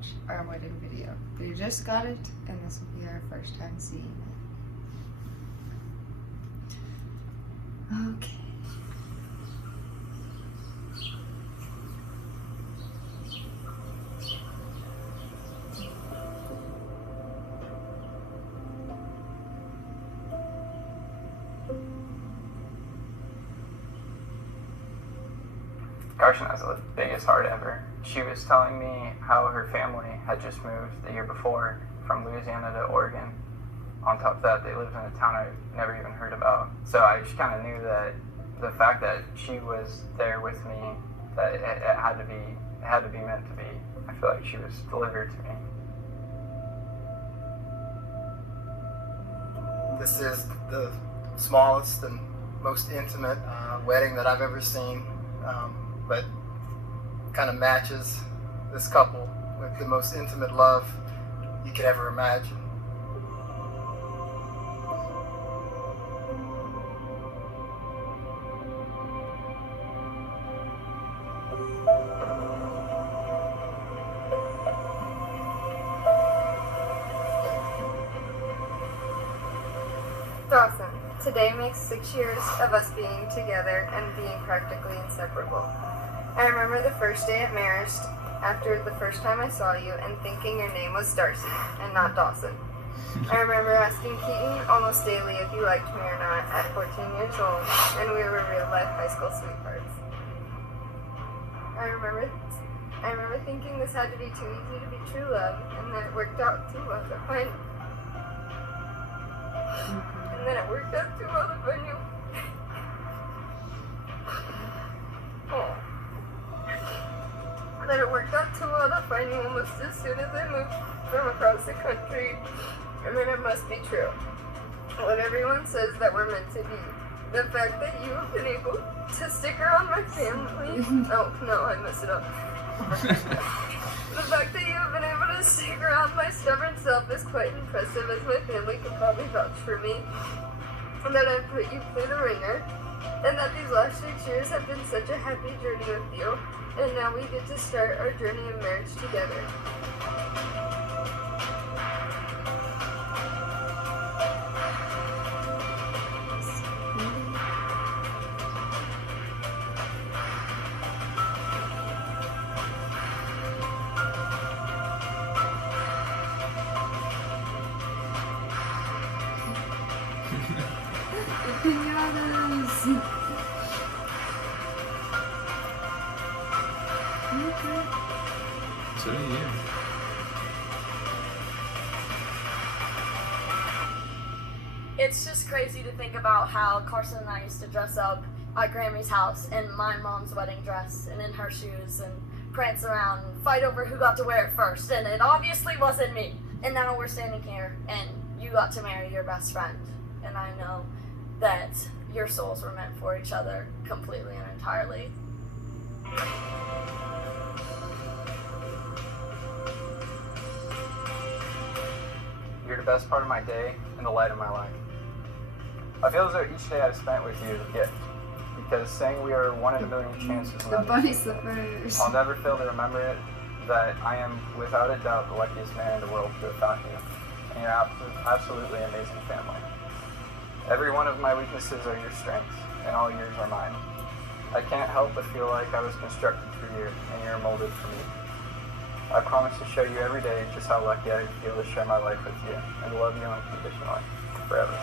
watch our wedding video. We just got it, and this will be our first time seeing it. Okay. Carson has the biggest heart ever. She was telling me how her family had just moved the year before from Louisiana to Oregon. On top of that, they lived in a town I never even heard about. So I just kind of knew that the fact that she was there with me, that it had to be meant to be. I feel like she was delivered to me. This is the smallest and most intimate wedding that I've ever seen, but kind of matches this couple with the most intimate love you could ever imagine. Dawson, today makes 6 years of us being together and being practically inseparable. I remember the first day at Marist, after the first time I saw you, and thinking your name was Darcy and not Dawson. I remember asking Keaton almost daily if you liked me or not at 14 years old, and we were real life high school sweethearts. I remember thinking this had to be too easy to be true love, and that it worked out too well to find. And then it worked out too well to find you. Oh. That it worked out too well to find you almost as soon as I moved from across the country. I mean, it must be true. What everyone says that we're meant to be. The fact that you have been able to stick around my family. Oh, no, I messed it up. The fact that you have been able to stick around my stubborn self is quite impressive, as my family can probably vouch for me. And that I've put you through the ringer. And that these last 6 years have been such a happy journey with you. And now we get to start our journey of marriage together. Pinatas! So do you. It's just crazy to think about how Carson and I used to dress up at Grammy's house in my mom's wedding dress and in her shoes and prance around and fight over who got to wear it first, and it obviously wasn't me. And now we're standing here and you got to marry your best friend, and I know that your souls were meant for each other completely and entirely. You're the best part of my day and the light of my life. I feel as though each day I've spent with you is a gift, because saying we are 1 in a million chances The not bunny slippers. I'll never fail to remember it, that I am without a doubt the luckiest man in the world to have found you, and you're absolutely amazing family. Every one of my weaknesses are your strengths, and all yours are mine. I can't help but feel like I was constructed for you, and you're molded for me. I promise to show you every day just how lucky I feel to share my life with you, and love you unconditionally, forever.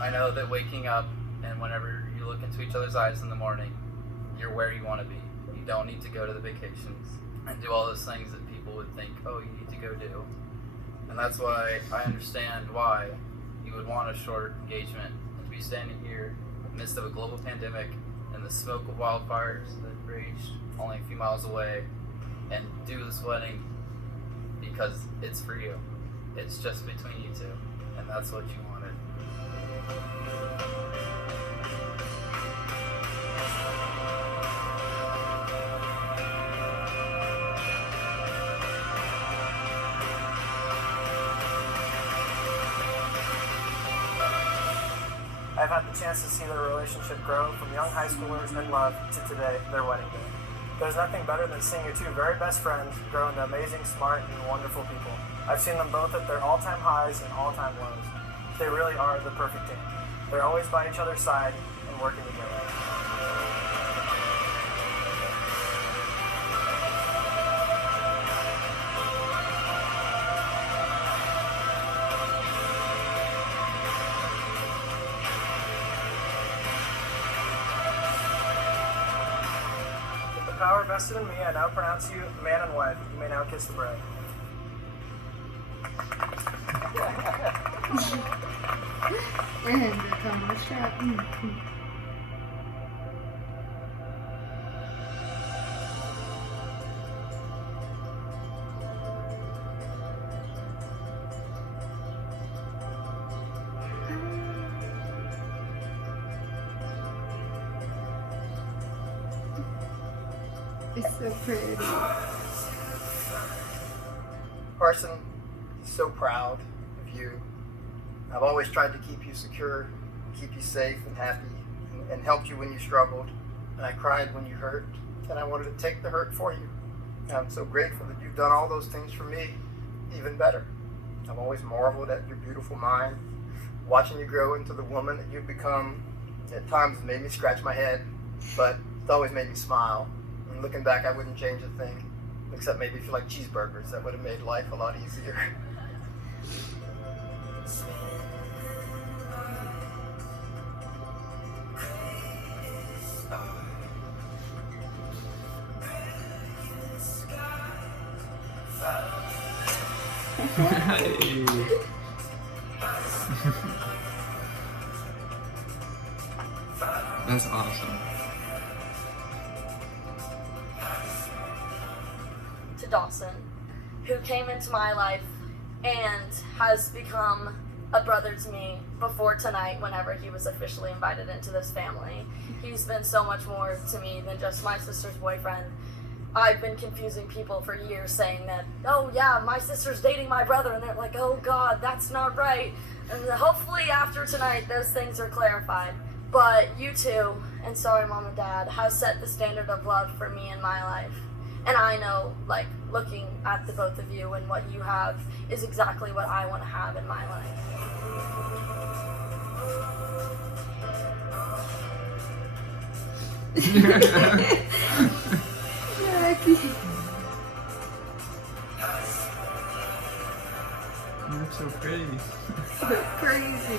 I know that waking up and whenever you look into each other's eyes in the morning, you're where you want to be. You don't need to go to the vacations and do all those things that people would think, oh, you need to go do. And that's why I understand why you would want a short engagement and to be standing here in the midst of a global pandemic and the smoke of wildfires that raged only a few miles away and do this wedding because it's for you. It's just between you two. and that's what you wanted. I've had the chance to see their relationship grow from young high schoolers in love to today, their wedding day. There's nothing better than seeing your two very best friends grow into amazing, smart, and wonderful people. I've seen them both at their all-time highs and all-time lows. They really are the perfect team. They're always by each other's side and working together. Power vested in me, I now pronounce you man and wife. You may now kiss the bride. And the combo shot. It's so pretty. Carson, so proud of you. I've always tried to keep you secure, keep you safe and happy, and helped you when you struggled. And I cried when you hurt, and I wanted to take the hurt for you. And I'm so grateful that you've done all those things for me, even better. I've always marveled at your beautiful mind. Watching you grow into the woman that you've become at times made me scratch my head, but it's always made me smile. And looking back, I wouldn't change a thing, except maybe if you like cheeseburgers, that would have made life a lot easier. That's awesome. To Dawson, who came into my life and has become a brother to me before tonight whenever he was officially invited into this family. He's been so much more to me than just my sister's boyfriend. I've been confusing people for years saying that, oh yeah, my sister's dating my brother, and they're like, oh God, that's not right. And hopefully after tonight those things are clarified. But you two, and sorry Mom and Dad, have set the standard of love for me in my life. And I know, like, looking at the both of you and what you have is exactly what I want to have in my life. You're so pretty. So crazy.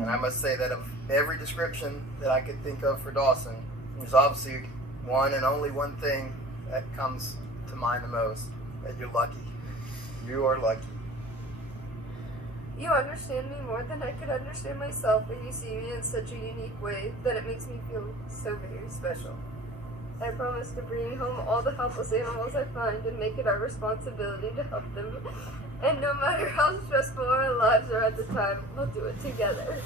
And I must say that of every description that I could think of for Dawson, there's obviously one and only one thing that comes to mind the most, that you're lucky. You are lucky. You understand me more than I could understand myself, and you see me in such a unique way that it makes me feel so very special. I promise to bring home all the helpless animals I find and make it our responsibility to help them. And no matter how stressful our lives are at the time, we'll do it together.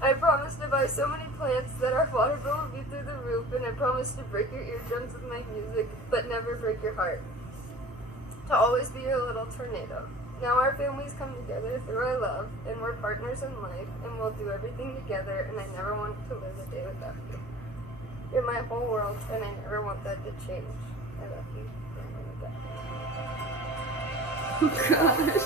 I promise to buy so many plants that our water bill will be through the roof, and I promise to break your eardrums with my music, but never break your heart. To always be your little tornado. Now our families come together through our love, and we're partners in life, and we'll do everything together, and I never want to live a day without you. You're my whole world, and I never want that to change. I love you. Oh gosh.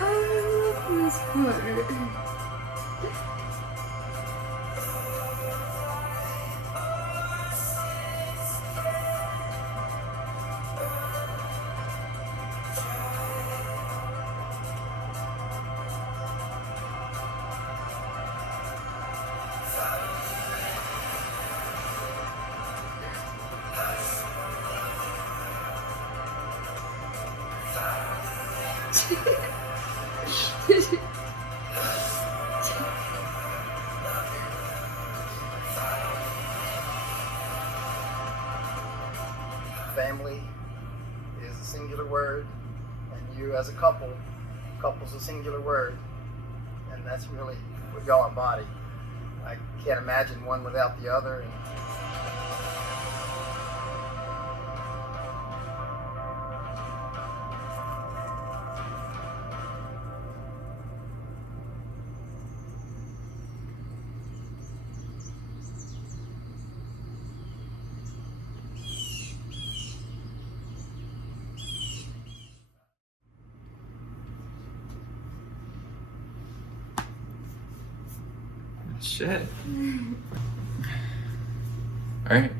I love this part. Family is a singular word, and you as a couple's a singular word, and that's really what y'all embody. I can't imagine one without the other. And Shit. Alright.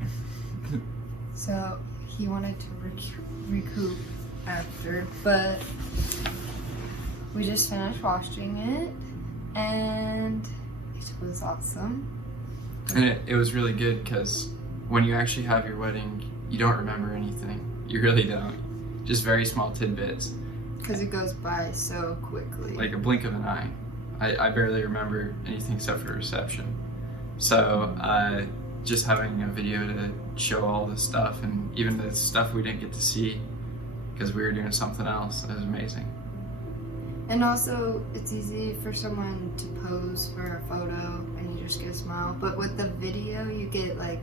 So he wanted to recoup after, but we just finished watching it, and it was awesome. And it was really good because when you actually have your wedding, you don't remember anything. You really don't. Just very small tidbits. Because it goes by so quickly. Like a blink of an eye. I barely remember anything except for the reception. So just having a video to show all the stuff, and even the stuff we didn't get to see because we were doing something else, it was amazing. And also, it's easy for someone to pose for a photo and you just get a smile. But with the video, you get like,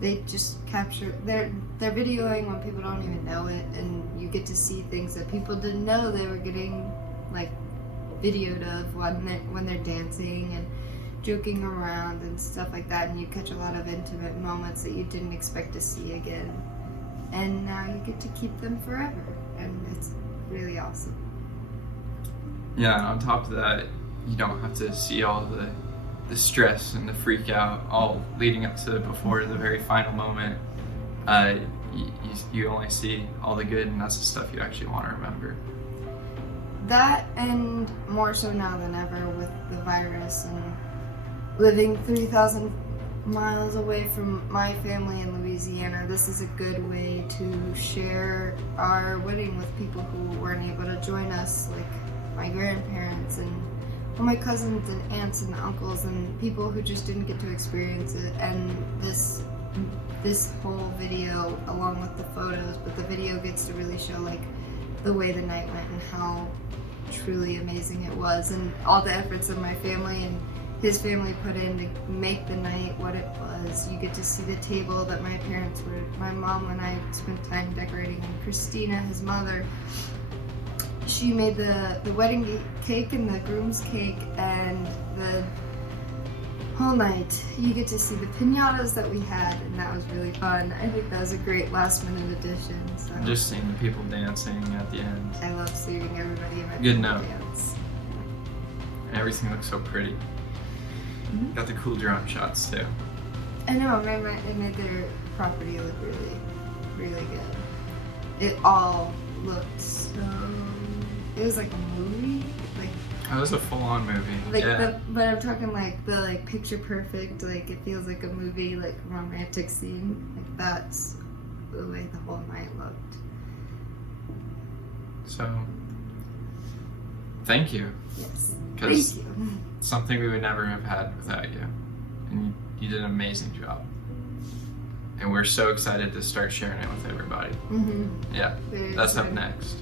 they just capture, they're videoing when people don't even know it, and you get to see things that people didn't know they were getting like videoed of when they're dancing and joking around and stuff like that, and you catch a lot of intimate moments that you didn't expect to see again, and now you get to keep them forever, and it's really awesome. Yeah, and on top of that, you don't have to see all the stress and the freak out all leading up to before the very final moment. You only see all the good, and that's the stuff you actually want to remember. That, and more so now than ever with the virus and living 3,000 miles away from my family in Louisiana, this is a good way to share our wedding with people who weren't able to join us, like my grandparents and all my cousins and aunts and uncles and people who just didn't get to experience it. And this whole video, along with the photos, but the video gets to really show like the way the night went and how truly amazing it was, and all the efforts of my family and his family put in to make the night what it was. You get to see the table that my parents were, my mom and I spent time decorating, and Christina, his mother, she made the wedding cake and the groom's cake, and the whole night you get to see the piñatas that we had, and that was really fun. I think that was a great last minute addition. So. Just seeing the people dancing at the end. I love seeing everybody in my Good family note. dance. And everything looks so pretty. Mm-hmm. Got the cool drone shots too. I know, it made their property look really, really good. It all looked so... It was like a movie. It was a full-on movie. Yeah. But I'm talking like the like picture perfect, like it feels like a movie, like romantic scene. Like that's the way the whole night looked. So, thank you. Yes. Because Thank you. something we would never have had without you. And you did an amazing job. And we're so excited to start sharing it with everybody. Mm-hmm. Yeah, Very that's up excited. next.